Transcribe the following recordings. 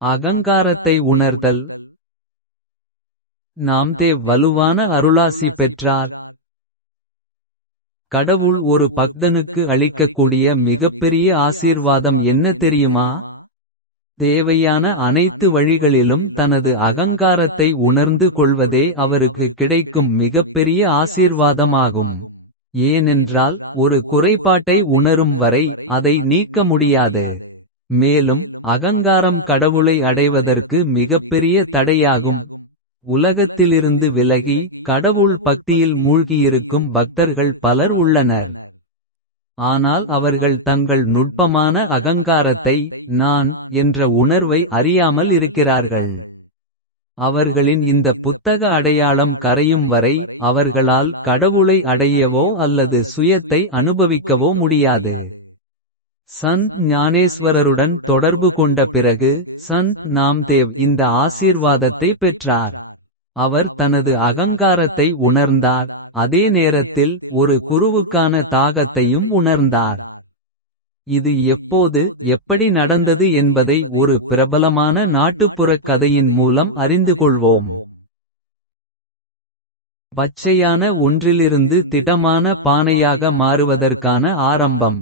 அகங்காரத்தை உணர்தல். நாம்தேவ் வலுவான அருளாசி பெற்றார். கடவுள் ஒரு பக்தனுக்கு அளிக்கக்கூடிய மிகப்பெரிய ஆசீர்வாதம் என்ன தெரியுமா? தேவையான அனைத்து வழிகளிலும் தனது அகங்காரத்தை உணர்ந்து கொள்வதே அவருக்கு கிடைக்கும் மிகப்பெரிய ஆசீர்வாதமாகும். ஏனென்றால் ஒரு குறைபாட்டை உணரும் வரை அதை நீக்க முடியாது. மேலும் அகங்காரம் கடவுளை அடைவதற்கு மிகப்பெரிய தடையாகும். உலகத்திலிருந்து விலகி கடவுள் பக்தியில் மூழ்கியிருக்கும் பக்தர்கள் பலர் உள்ளனர். ஆனால் அவர்கள் தங்கள் நுட்பமான அகங்காரத்தை நான் என்ற உணர்வை அறியாமல் இருக்கிறார்கள். அவர்களின் இந்த புத்தக அடையாளம் கரையும் வரை அவர்களால் கடவுளை அடையவோ அல்லது சுயத்தை அனுபவிக்கவோ முடியாது. சந்த் ஞானேஸ்வரருடன் தொடர்பு கொண்ட பிறகு சந்த் நாம்தேவ் இந்த ஆசீர்வாதத்தை பெற்றார். அவர் தனது அகங்காரத்தை உணர்ந்தார். அதே நேரத்தில் ஒரு குருவுக்கான தாகத்தையும் உணர்ந்தார். இது எப்போது எப்படி நடந்தது என்பதை ஒரு பிரபலமான நாட்டுப்புறக் கதையின் மூலம் அறிந்து கொள்வோம். பச்சையான ஒன்றிலிருந்து திடமான பானையாக மாறுவதற்கான ஆரம்பம்.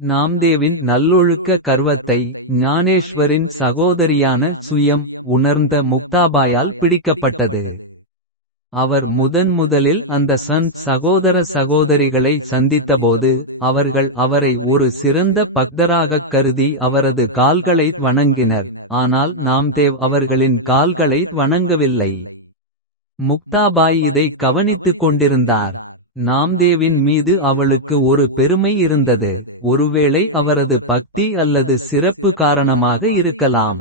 நாம்தேவின் நல்லொழுக்க கர்வத்தை ஞானேஸ்வரின் சகோதரியான சுயம் உணர்ந்த முக்தாபாயால் பிடிக்கப்பட்டது. அவர் முதலில் அந்த சந்த் சகோதர சகோதரிகளை சந்தித்தபோது அவர்கள் அவரை ஒரு சிறந்த பக்தராகக் கருதி அவரது கால்களை வணங்கினர். ஆனால் நாம்தேவ் அவர்களின் கால்களை வணங்கவில்லை. முக்தாபாய் இதை கவனித்துக் கொண்டிருந்தார். நாம்தேவின் மீது அவளுக்கு ஒரு பெருமை இருந்தது. ஒருவேளை அவரது பக்தி அல்லது சிறப்பு காரணமாக இருக்கலாம்.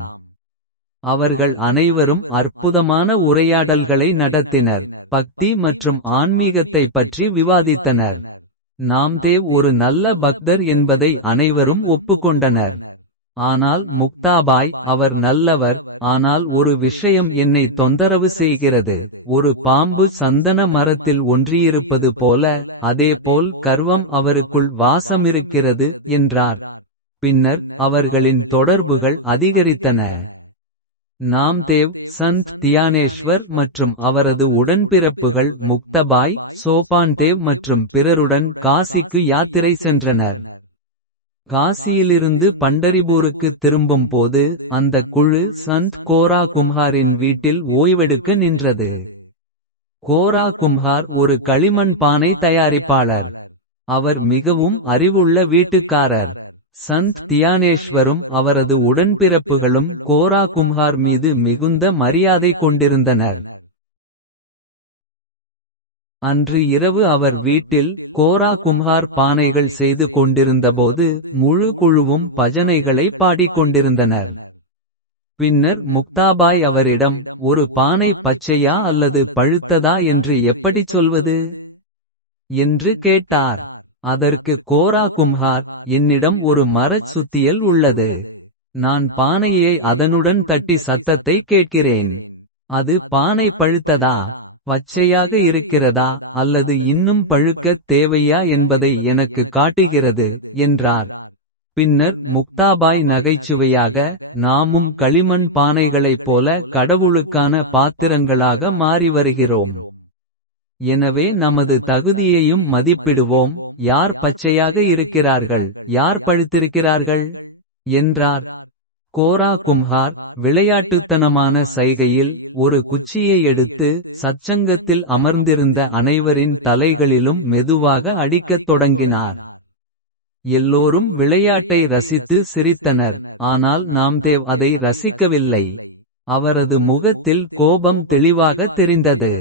அவர்கள் அனைவரும் அற்புதமான உரையாடல்களை நடத்தினர். பக்தி மற்றும் ஆன்மீகத்தை பற்றி விவாதித்தனர். நாம்தேவ் ஒரு நல்ல பக்தர் என்பதை அனைவரும் ஒப்புக்கொண்டனர். ஆனால் முக்தாபாய் அவர் நல்லவர். ஆனால் ஒரு விஷயம் என்னை தொந்தரவு செய்கிறது. ஒரு பாம்பு சந்தன மரத்தில் ஒன்றியிருப்பது போல அதேபோல் கர்வம் அவருக்குள் வாசமிருக்கிறது என்றார். பின்னர் அவர்களின் தொடர்புகள் அதிகரித்தன. நாம்தேவ் சந்த் தியானேஸ்வர் மற்றும் அவரது உடன்பிறப்புகள் முக்தபாய் சோபான்தேவ் மற்றும் பிறருடன் காசிக்கு யாத்திரை சென்றனர். காசியிலிருந்து பண்டரிபூருக்கு திரும்பும் போது அந்த குழு சந்த் கோரா கும்ஹாரின் வீட்டில் ஓய்வெடுக்க நின்றது. கோரா கும்ஹார் ஒரு களிமண் பானை தயாரிப்பாளர். அவர் மிகவும் அறிவுள்ள வீட்டுக்காரர். சந்த் தியானேஸ்வரும் அவரது உடன்பிறப்புகளும் கோரா கும்ஹார் மீது மிகுந்த மரியாதை கொண்டிருந்தனர். அன்று இரவு அவர் வீட்டில் கோரா கும்ஹார் பானைகள் செய்து கொண்டிருந்தபோது முழு குழுவும் பஜனைகளை பாடிக்கொண்டிருந்தனர். பின்னர் முக்தாபாய் அவரிடம் ஒரு பானை பச்சையா அல்லது பழுத்ததா என்று எப்படிச் சொல்வது என்று கேட்டார். அதற்கு கோரா கும்ஹார் என்னிடம் ஒரு மரச் சுத்தியல் உள்ளது. நான் பானையை அதனுடன் தட்டி சத்தத்தை கேட்கிறேன். அது பானை பழுத்ததா பச்சையாக இருக்கிறதா அல்லது இன்னும் பழுக்கத் தேவையா என்பதை எனக்கு காட்டுகிறது என்றார். பின்னர் முக்தாபாய் நகைச்சுவையாக நாமும் களிமண் பானைகளைப் போல கடவுளுக்கான பாத்திரங்களாக மாறி வருகிறோம். எனவே நமது தகுதியையும் மதிப்பிடுவோம். யார் பச்சையாக இருக்கிறார்கள் யார் பழுத்திருக்கிறார்கள் என்றார். கோரா கும்ஹார் விளையாட்டுத்தனமான சைகையில் ஒரு குச்சியை எடுத்து சச்சங்கத்தில் அமர்ந்திருந்த அனைவரின் தலைகளிலும் மெதுவாக அடிக்கத் தொடங்கினார். எல்லோரும் விளையாட்டை ரசித்து சிரித்தனர். ஆனால் நாம்தேவ் அதை ரசிக்கவில்லை. அவரது முகத்தில் கோபம் தெளிவாக தெரிந்தது.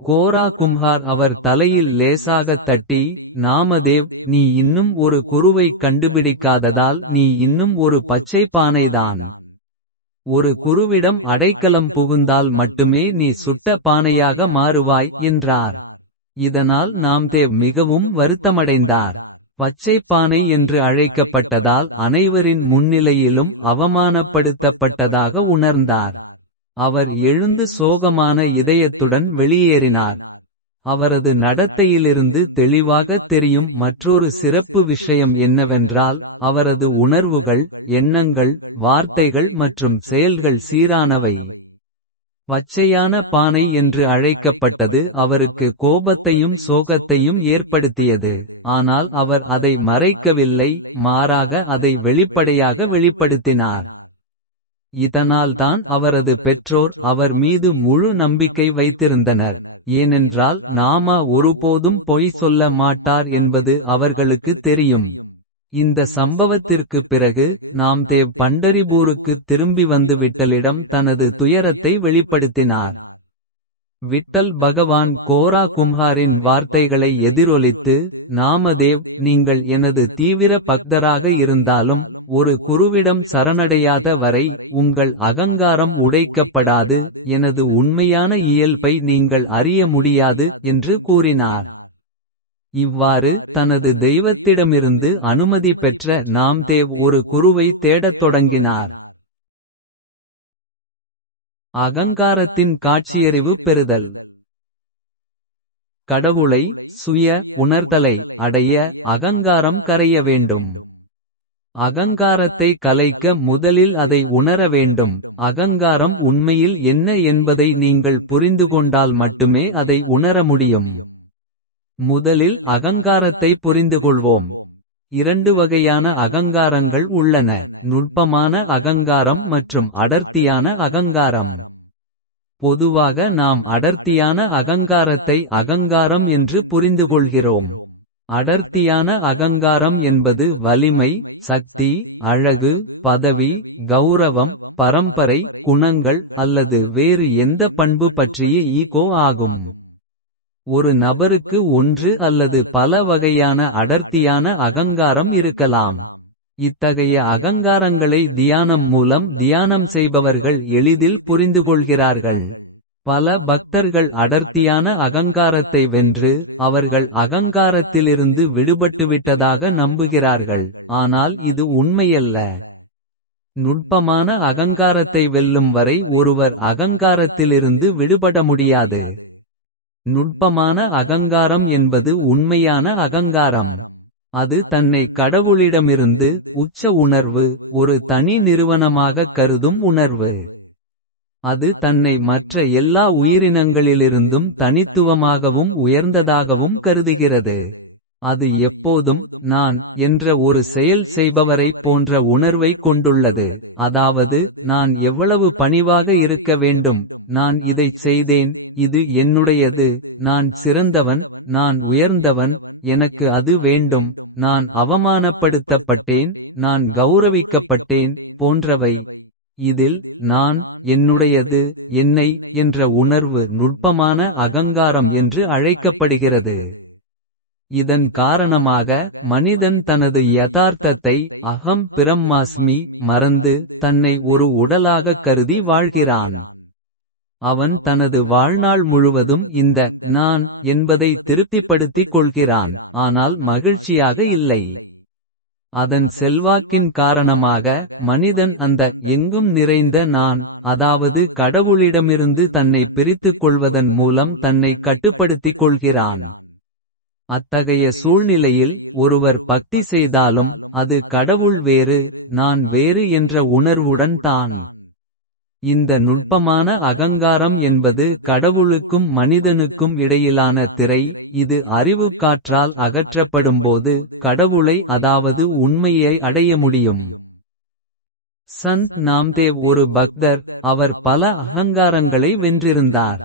கோரா கும்ஹார் அவர் தலையில் லேசாகத் தட்டி நாமதேவ் நீ இன்னும் ஒரு குருவைக் கண்டுபிடிக்காததால் நீ இன்னும் ஒரு பச்சை பானைதான். ஒரு குருவிடம் அடைக்கலம் புகுந்தால் மட்டுமே நீ சுட்ட பானையாக மாறுவாய் என்றார். இதனால் நாம்தேவ் மிகவும் வருத்தமடைந்தார். பச்சை பானை என்று அழைக்கப்பட்டதால் அனைவரின் முன்னிலையிலும் அவமானப்படுத்தப்பட்டதாக உணர்ந்தார். அவர் எழுந்து சோகமான இதயத்துடன் வெளியேறினார். அவரது நடத்தையிலிருந்து தெளிவாகத் தெரியும் மற்றொரு சிறப்பு விஷயம் என்னவென்றால், அவரது உணர்வுகள், எண்ணங்கள், வார்த்தைகள் மற்றும் செயல்கள் சீரானவை. பச்சையான பானை என்று அழைக்கப்பட்டது அவருக்கு கோபத்தையும் சோகத்தையும் ஏற்படுத்தியது. ஆனால் அவர் அதை மறைக்கவில்லை, மாறாக அதை வெளிப்படையாக வெளிப்படுத்தினார். இதனால்தான் அவரது பெற்றோர் அவர் மீது முழு நம்பிக்கை வைத்திருந்தனர். ஏனென்றால் நாமா ஒருபோதும் பொய் சொல்ல மாட்டார் என்பது அவர்களுக்குத் தெரியும். இந்த சம்பவத்திற்குப் பிறகு, நாம்தேவ் பண்டரிபூருக்குத் திரும்பி வந்து விட்டலிடம் தனது துயரத்தை வெளிப்படுத்தினார். விட்டல் பகவான் கோரா கும்ஹாரின் வார்த்தைகளை எதிரொலித்து, நாமதேவ், நீங்கள் எனது தீவிர பக்தராக இருந்தாலும், ஒரு குருவிடம் சரணடையாத வரை உங்கள் அகங்காரம் உடைக்கப்படாது, எனது உண்மையான இயல்பை நீங்கள் அறிய முடியாது என்று கூறினார். இவ்வாறு தனது தெய்வத்திடமிருந்து அனுமதி பெற்ற நாம்தேவ் ஒரு குருவை தேடத் தொடங்கினார். அகங்காரத்தின் காட்சியறிவு பெறுதல். கடவுளை, சுய உணர்தலை அடைய அகங்காரம் கரைய வேண்டும். அகங்காரத்தை கலைக்க முதலில் அதை உணர வேண்டும். அகங்காரம் உண்மையில் என்ன என்பதை நீங்கள் புரிந்துகொண்டால் மட்டுமே அதை உணர முடியும். முதலில் அகங்காரத்தை புரிந்துகொள்வோம். 2 வகையான அகங்காரங்கள் உள்ளன: நுட்பமான அகங்காரம் மற்றும் அடர்த்தியான அகங்காரம். பொதுவாக நாம் அடர்த்தியான அகங்காரத்தை அகங்காரம் என்று புரிந்துகொள்கிறோம். அடர்த்தியான அகங்காரம் என்பது வலிமை, சக்தி, அழகு, பதவி, கௌரவம், பரம்பரை, குணங்கள் அல்லது வேறு எந்த பண்பு பற்றிய ஈகோ ஆகும். ஒரு நபருக்கு ஒன்று அல்லது பல வகையான அடர்த்தியான அகங்காரம் இருக்கலாம். இத்தகைய அகங்காரங்களை தியானம் மூலம் தியானம் செய்பவர்கள் எளிதில் புரிந்துகொள்கிறார்கள். பல பக்தர்கள் அடர்த்தியான அகங்காரத்தை வென்று, அவர்கள் அகங்காரத்திலிருந்து விடுபட்டுவிட்டதாக நம்புகிறார்கள். ஆனால் இது உண்மையல்ல. நுட்பமான அகங்காரத்தை வெல்லும் வரை ஒருவர் அகங்காரத்திலிருந்து விடுபட முடியாது. நுட்பமான அகங்காரம் என்பது உண்மையான அகங்காரம். அது தன்னை கடவுளிடமிருந்து, உச்ச உணர்வு, ஒரு தனி நிறுவனமாகக் கருதும் உணர்வு. அது தன்னை மற்ற எல்லா உயிரினங்களிலிருந்தும் தனித்துவமாகவும் உயர்ந்ததாகவும் கருதுகிறது. அது எப்போதும் நான் என்ற ஒரு செயல் செய்பவரைப் போன்ற உணர்வைக் கொண்டுள்ளது. அதாவது, நான் எவ்வளவு பணிவாக இருக்க வேண்டும், நான் இதைச் செய்தேன், இது என்னுடையது, நான் சிறந்தவன், நான் உயர்ந்தவன், எனக்கு அது வேண்டும், நான் அவமானப்படுத்தப்பட்டேன், நான் கௌரவிக்கப்பட்டேன், போன்றவை. இதில் நான், என்னுடையது, என்னை என்ற உணர்வு நுட்பமான அகங்காரம் என்று அழைக்கப்படுகிறது. இதன் காரணமாக மனிதன் தனது யதார்த்தத்தை, அகம் பிரம்மாஸ்மி, மறந்து தன்னை ஒரு உடலாகக் கருதி வாழ்கிறான். அவன் தனது வாழ்நாள் முழுவதும் இந்த நான் என்பதை திருப்திப்படுத்திக் கொள்கிறான், ஆனால் மகிழ்ச்சியாக இல்லை. அதன் செல்வாக்கின் காரணமாக மனிதன் அந்த எங்கும் நிறைந்த நான், அதாவது கடவுளிடமிருந்து தன்னை பிரித்துக் கொள்வதன் மூலம் தன்னை கட்டுப்படுத்திக் கொள்கிறான். அத்தகைய சூழ்நிலையில் ஒருவர் பக்தி செய்தாலும் அது கடவுள் வேறு, நான் வேறு என்ற உணர்வுடன் தான். இந்த நுட்பமான அகங்காரம் என்பது கடவுளுக்கும் மனிதனுக்கும் இடையிலான திரை. இது அறிவுக்காற்றால் அகற்றப்படும்போது கடவுளை, அதாவது உண்மையை அடைய முடியும். சந்த் நாம்தேவ் ஒரு பக்தர். அவர் பல அகங்காரங்களை வென்றிருந்தார்.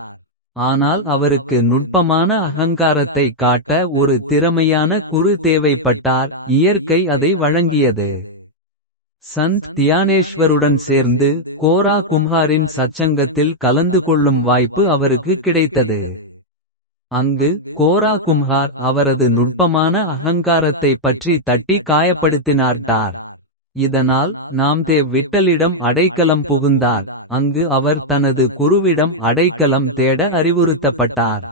ஆனால் அவருக்கு நுட்பமான அகங்காரத்தை காட்ட ஒரு திறமையான குரு தேவைப்பட்டார். இயற்கை அதை வழங்கியது. சந்த் தியானேஷ்வருடன் சேர்ந்து கோரா கும்ஹாரின் சச்சங்கத்தில் கலந்து கொள்ளும் வாய்ப்பு அவருக்கு கிடைத்தது. அங்கு கோரா கும்ஹார் அவரது நுட்பமான அகங்காரத்தை பற்றி தட்டி காயப்படுத்தினார்ட்டார். இதனால் நாம்தேவ் விட்டலிடம் அடைக்கலம் புகுந்தார். அங்கு அவர் தனது குருவிடம் அடைக்கலம் தேட அறிவுறுத்தப்பட்டார்.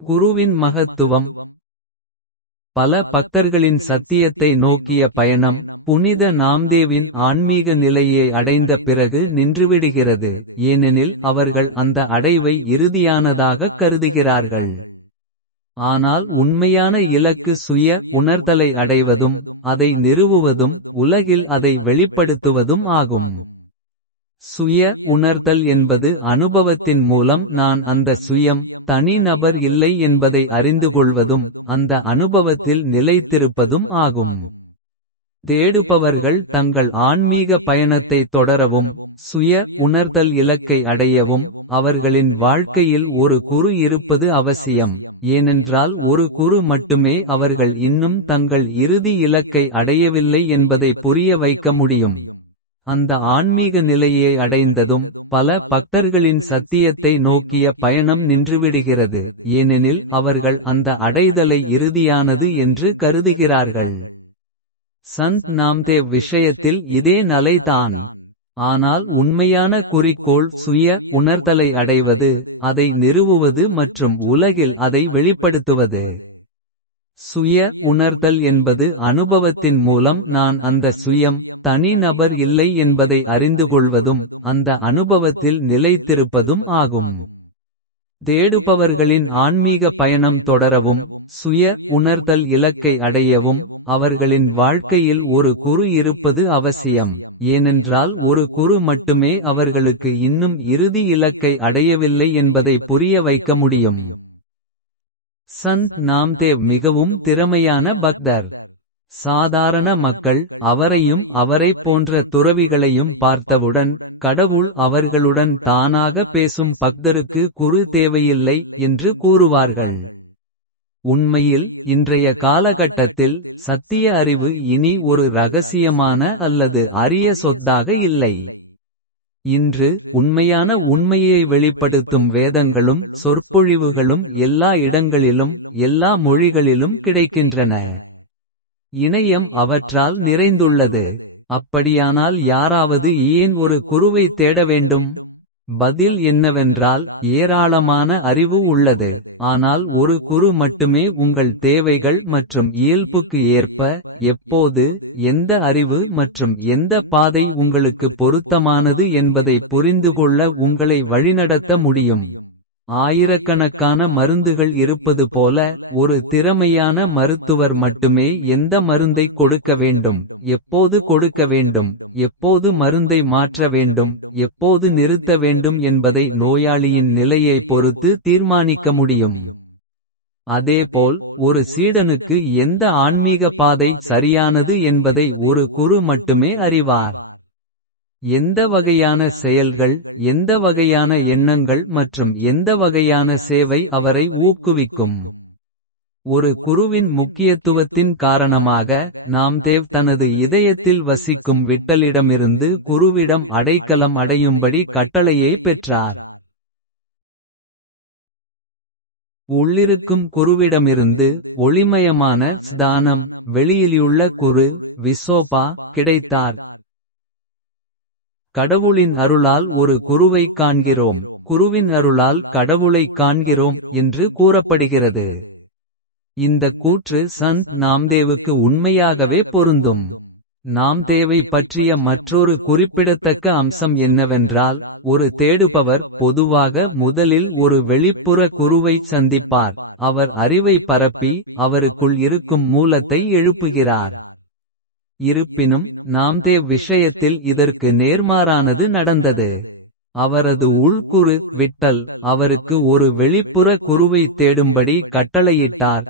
குருவின் மகத்துவம். பல பக்தர்களின் சத்தியத்தை நோக்கிய பயணம். புனித நாம்தேவின் ஆன்மீக நிலையை அடைந்த பிறகு நின்றுவிடுகிறது, ஏனெனில் அவர்கள் அந்த அடைவை இறுதியானதாகக் கருதுகிறார்கள். ஆனால் உண்மையான இலக்கு சுய உணர்தலை அடைவதும், அதை நிறுவுவதும், உலகில் அதை வெளிப்படுத்துவதும் ஆகும். சுய உணர்தல் என்பது அனுபவத்தின் மூலம் நான் அந்த சுயம் தனி நபர் இல்லை என்பதை அறிந்துகொள்வதும், அந்த அனுபவத்தில் நிலைத்திருப்பதும் ஆகும். தேடுபவர்கள் தங்கள் ஆன்மீக பயணத்தை தொடரவும், சுய உணர்தல் இலக்கை அடையவும், அவர்களின் வாழ்க்கையில் ஒரு குறு இருப்பது அவசியம், ஏனென்றால் ஒரு குறு மட்டுமே அவர்கள் இன்னும் தங்கள் இறுதி இலக்கை அடையவில்லை என்பதை புரிய வைக்க முடியும். அந்த ஆன்மீக நிலையை அடைந்ததும், பல பக்தர்களின் சத்தியத்தை நோக்கிய பயணம் நின்றுவிடுகிறது, ஏனெனில் அவர்கள் அந்த அடைதலை இறுதியானது என்று கருதுகிறார்கள். சந்த் நாம்தேவ் விஷயத்தில் இதே நிலைதான். ஆனால் உண்மையான குறிக்கோள் சுய உணர்தலை அடைவது, அதை நிறுவுவது மற்றும் உலகில் அதை வெளிப்படுத்துவது. சுய உணர்தல் என்பது அனுபவத்தின் மூலம் நான் அந்த சுயம் தனி நபர் இல்லை என்பதை அறிந்துகொள்வதும், அந்த அனுபவத்தில் நிலைத்திருப்பதும் ஆகும். தேடுபவர்களின் ஆன்மீக பயணம் தொடரவும், சுய உணர்தல் இலக்கை அடையவும், அவர்களின் வாழ்க்கையில் ஒரு குறு இருப்பது அவசியம், ஏனென்றால் ஒரு குறு மட்டுமே அவர்களுக்கு இன்னும் இறுதி இலக்கை அடையவில்லை என்பதை புரிய வைக்க முடியும். சந்த் நாம்தேவ் மிகவும் திறமையான பக்தர். சாதாரண மக்கள் அவரையும் அவரைப் போன்ற துறவிகளையும் பார்த்தவுடன், கடவுள் அவர்களுடன் தானாக பேசும் பக்தருக்கு குரு தேவையில்லை என்று கூறுவார்கள். உண்மையில் இன்றைய காலகட்டத்தில் சத்திய அறிவு இனி ஒரு இரகசியமான அல்லது அரிய சொத்தாக இல்லை. இன்று உண்மையான உண்மையை வெளிப்படுத்தும் வேதங்களும் சொற்பொழிவுகளும் எல்லா இடங்களிலும், எல்லா மொழிகளிலும் கிடைக்கின்றன. இணையம் அவற்றால் நிறைந்துள்ளது. அப்படியானால் யாராவது ஏன் ஒரு குருவை தேட வேண்டும்? பதில் என்னவென்றால், ஏராளமான அறிவு உள்ளது, ஆனால் ஒரு குரு மட்டுமே உங்கள் தேவைகள் மற்றும் இயல்புக்கு ஏற்ப, எப்போது, எந்த அறிவு மற்றும் எந்த பாதை உங்களுக்கு பொருத்தமானது என்பதை புரிந்துகொள்ள உங்களை வழிநடத்த முடியும். ஆயிரக்கணக்கான மருந்துகள் இருப்பது போல, ஒரு திறமையான மருத்துவர் மட்டுமே எந்த மருந்தை கொடுக்க வேண்டும், எப்போது கொடுக்க வேண்டும், எப்போது மருந்தை மாற்ற வேண்டும், எப்போது நிறுத்த வேண்டும் என்பதை நோயாளியின் நிலையை பொறுத்து தீர்மானிக்க முடியும். அதேபோல், ஒரு சீடனுக்கு எந்த ஆன்மீக பாதை சரியானது என்பதை ஒரு குரு மட்டுமே அறிவார். எந்த வகையான செயல்கள், எந்த வகையான எண்ணங்கள் மற்றும் எந்த வகையான சேவை அவரை ஊக்குவிக்கும். ஒரு குருவின் முக்கியத்துவத்தின் காரணமாக, நாம்தேவ் தனது இதயத்தில் வசிக்கும் விட்டலிடமிருந்து குருவிடம் அடைக்கலம் அடையும்படி கட்டளையை பெற்றார். உள்ளிருக்கும் குருவிடமிருந்து ஒளிமயமான ஸ்தானம், வெளியிலுள்ள குரு விசோபா கிடைத்தார். கடவுளின் அருளால் ஒரு குருவைக் காண்கிறோம், குருவின் அருளால் கடவுளைக் காண்கிறோம் என்று கூறப்படுகிறது. இந்த கூற்று சந்த் நாம்தேவுக்கு உண்மையாகவே பொருந்தும். நாம்தேவை பற்றிய மற்றொரு குறிப்பிடத்தக்க அம்சம் என்னவென்றால், ஒரு தேடுபவர் பொதுவாக முதலில் ஒரு வெளிப்புற குருவைச் சந்திப்பார். அவர் அறிவை பரப்பி, அவருக்குள் இருக்கும் மூலத்தை எழுப்புகிறார். இருப்பினும், நாம்தேவ் விஷயத்தில் இதற்கு நேர்மாறானது நடந்தது. அவரது உள்குரு விட்டல் அவருக்கு ஒரு வெளிப்புற குருவைத் தேடும்படி கட்டளையிட்டார்.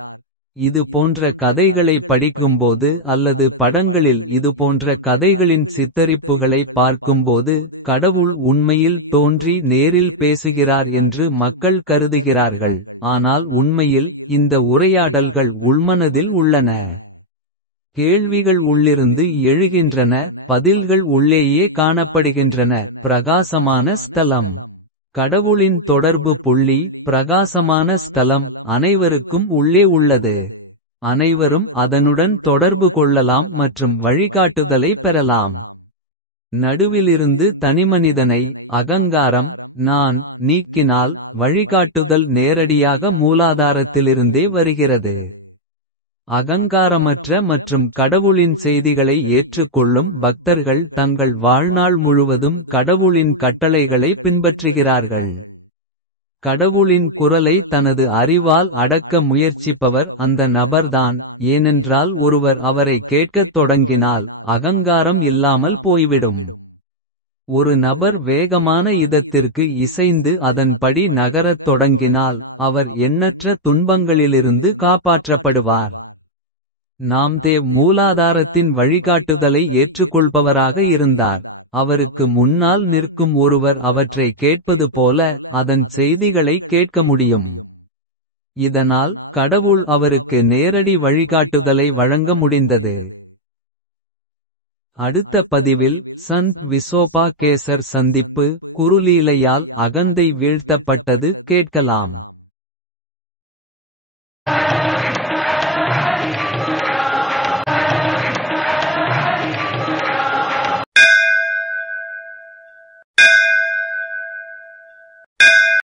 இது போன்ற கதைகளை படிக்கும்போது அல்லது படங்களில் இதுபோன்ற கதைகளின் சித்தரிப்புகளை பார்க்கும்போது, கடவுள் உண்மையில் தோன்றி நேரில் பேசுகிறார் என்று மக்கள் கருதுகிறார்கள், ஆனால் உண்மையில் இந்த உரையாடல்கள் உள்மனதில் உள்ளன. கேள்விகள் உள்ளிருந்து எழுகின்றன, பதில்கள் உள்ளேயே காணப்படுகின்றன. பிரகாசமான ஸ்தலம். கடவுளின் தொடர்பு புள்ளி, பிரகாசமான ஸ்தலம் அனைவருக்கும் உள்ளே உள்ளது. அனைவரும் அதனுடன் தொடர்பு கொள்ளலாம் மற்றும் வழிகாட்டுதலை பெறலாம். நடுவிலிருந்து தனிமனிதனை, அகங்காரம், நான் நீக்கினால், வழிகாட்டுதல் நேரடியாக மூலாதாரத்திலிருந்தே வருகிறது. அகங்காரமற்ற மற்றும் கடவுளின் செய்திகளை ஏற்றுக்கொள்ளும் பக்தர்கள் தங்கள் வாழ்நாள் முழுவதும் கடவுளின் கட்டளைகளை பின்பற்றுகிறார்கள். கடவுளின் குரலை தனது அறிவால் அடக்க முயற்சிப்பவர் அந்த நபர்தான். ஏனென்றால் ஒருவர் அவரை கேட்கத் தொடங்கினால் அகங்காரம் இல்லாமல் போய்விடும். ஒரு நபர் வேகமான இதத்திற்கு இசைந்து அதன்படி நகரத் தொடங்கினால் அவர் எண்ணற்ற துன்பங்களிலிருந்து காப்பாற்றப்படுவார். நாம்தேவ் மூலாதாரத்தின் வழிகாட்டுதலை ஏற்றுக்கொள்பவராக இருந்தார். அவருக்கு முன்னால் நிற்கும் ஒருவர் அவற்றை கேட்பது போல அதன் செய்திகளை கேட்க முடியும். இதனால் கடவுள் அவருக்கு நேரடி வழிகாட்டுதலை வழங்க முடிந்தது. அடுத்த பதிவில் சந்த் விசோபா கேசர் சந்திப்பு குருலீலையால் அகந்தை வீழ்த்தப்பட்டது கேட்கலாம்.